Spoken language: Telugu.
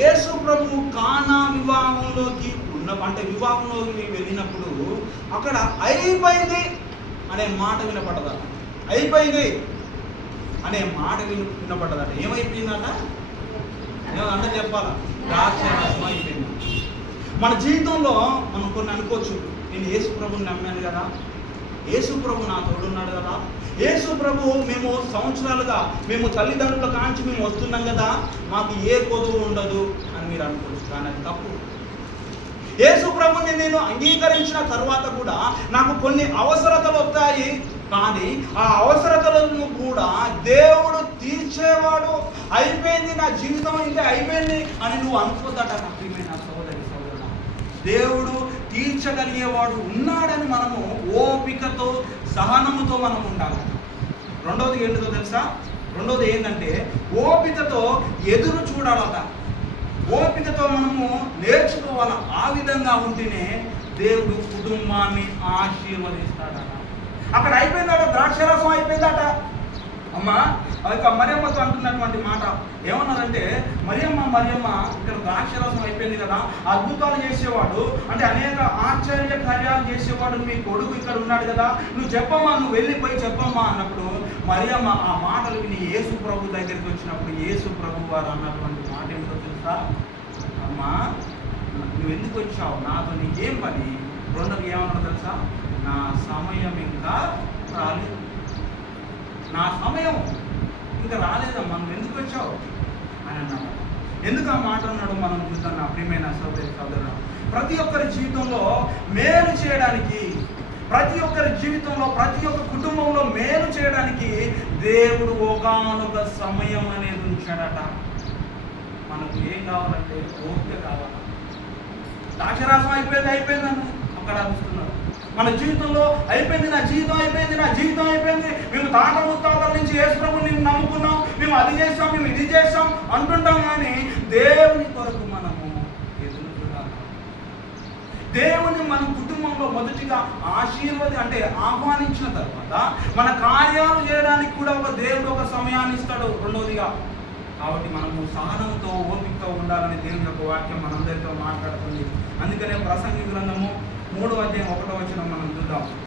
యేసు ప్రభు కానా వివాహంలోకి అంటే వివాహంలోకి వెళ్ళినప్పుడు అక్కడ అయిపోయింది అనే మాట వినపడ్డదట. అయిపోయింది అనే మాట వినపడ్డదట. ఏమైపోయిందట? ఏమంటే చెప్పాలా? ద్రాక్షారసం అయిపోయింది. మన జీవితంలో మనం కొన్ని అనుకోవచ్చు, నేను యేసు ప్రభుని నమ్మాను కదా, యేసు ప్రభు నా తోడున్నాడు కదా, యేసు ప్రభు మేము సంవత్సరాలుగా మేము తల్లిదండ్రుల కాంచి మేము వస్తున్నాం కదా, మాకు ఏ కొదువు ఉండదు అని మీరు అనుకోవచ్చు. కానీ అది తప్పు. యేసు ప్రభుని నేను అంగీకరించిన తర్వాత కూడా నాకు కొన్ని అవసరతలు వస్తాయి, కానీ ఆ అవసరతలను కూడా దేవుడు తీర్చేవాడు. అయిపోయింది నా జీవితం, ఇంకా అయిపోయింది అని నువ్వు అనుకోదట. నా ప్రియమైన సోదరి సోదరుడా, దేవుడు తీర్చగలిగేవాడు ఉన్నాడని మనము ఓపికతో సహనముతో మనం ఉండాలి. రెండవది ఏంటో తెలుసా? రెండవది ఏంటంటే ఓపికతో ఎదురు చూడాలట. ఓపికతో మనము నేర్చుకోవాలి. ఆ విధంగా ఉంటేనే దేవుడు కుటుంబాన్ని ఆశీర్వదిస్తాడట. అక్కడ అయిపోయిందట, ద్రాక్షరసం అయిపోయిందట. అమ్మా ఇక మరియమ్మతో అంటున్నటువంటి మాట ఏమన్నారంటే, మరియమ్మ ఇక్కడ ద్రాక్షరసం అయిపోయింది కదా, అద్భుతాలు చేసేవాడు అంటే అనేక ఆశ్చర్య కార్యాలు చేసేవాడు మీ కొడుకు ఇక్కడ ఉన్నాడు కదా, నువ్వు చెప్పమ్మా, నువ్వు వెళ్ళిపోయి చెప్పమ్మా అన్నప్పుడు మరియమ్మ ఆ మాటలు విని యేసు ప్రభు దగ్గరికి వచ్చినప్పుడు యేసు ప్రభు వారు అన్నటువంటి మాట ఏమిటో తెలుసా? అమ్మా నువ్వు ఎందుకు వచ్చావు, నాతో నీకేం పని? రెండోది ఏమన్నా తెలుసా? నా సమయం ఇంకా రాలేదు, నా సమయం ఇంకా రాలేదమ్మా, నువ్వు ఎందుకు వచ్చావు అని అన్నాడు. ఎందుకు ఆ మాట అన్నాడు మనం చూద్దాం. నా ప్రియమైన సోదరి సోదరుడు, ప్రతి ఒక్కరి జీవితంలో మేలు చేయడానికి, ప్రతి ఒక్కరి జీవితంలో ప్రతి ఒక్క కుటుంబంలో మేలు చేయడానికి దేవుడు ఒకానొక సమయం అనేది ఉంచాడట. మనకు ఏం కావాలంటే ఓపిక కావాలి. ద్రాక్షరసం అయిపోయిందని అక్కడ అరుస్తున్నాడు. మన జీవితంలో అయిపోయింది, నా జీవితం అయిపోయింది, మేము తాత ముత్తాతల నుంచి యేసు ప్రభువుని నమ్ముకున్నాం, మేము అది చేస్తాం, మేము ఇది చేస్తాం అంటుంటాం. కానీ దేవుని కొరకు మనము ఎదురు చూడాలి. దేవుని మన కుటుంబంలో మొదటిగా ఆహ్వానించిన తర్వాత మన కార్యాలు చేయడానికి కూడా దేవుడు ఒక సమయాన్ని ఇస్తాడు. రెండవదిగా కాబట్టి మనము సహనంతో ఓపికతో ఉండాలని దేవుని యొక్క వాక్యం మనందరితో మాట్లాడుతుంది. అందుకనే ప్రసంగి గ్రంథము 3వ అధ్యాయం 1వ వచనం మనం చూద్దాం.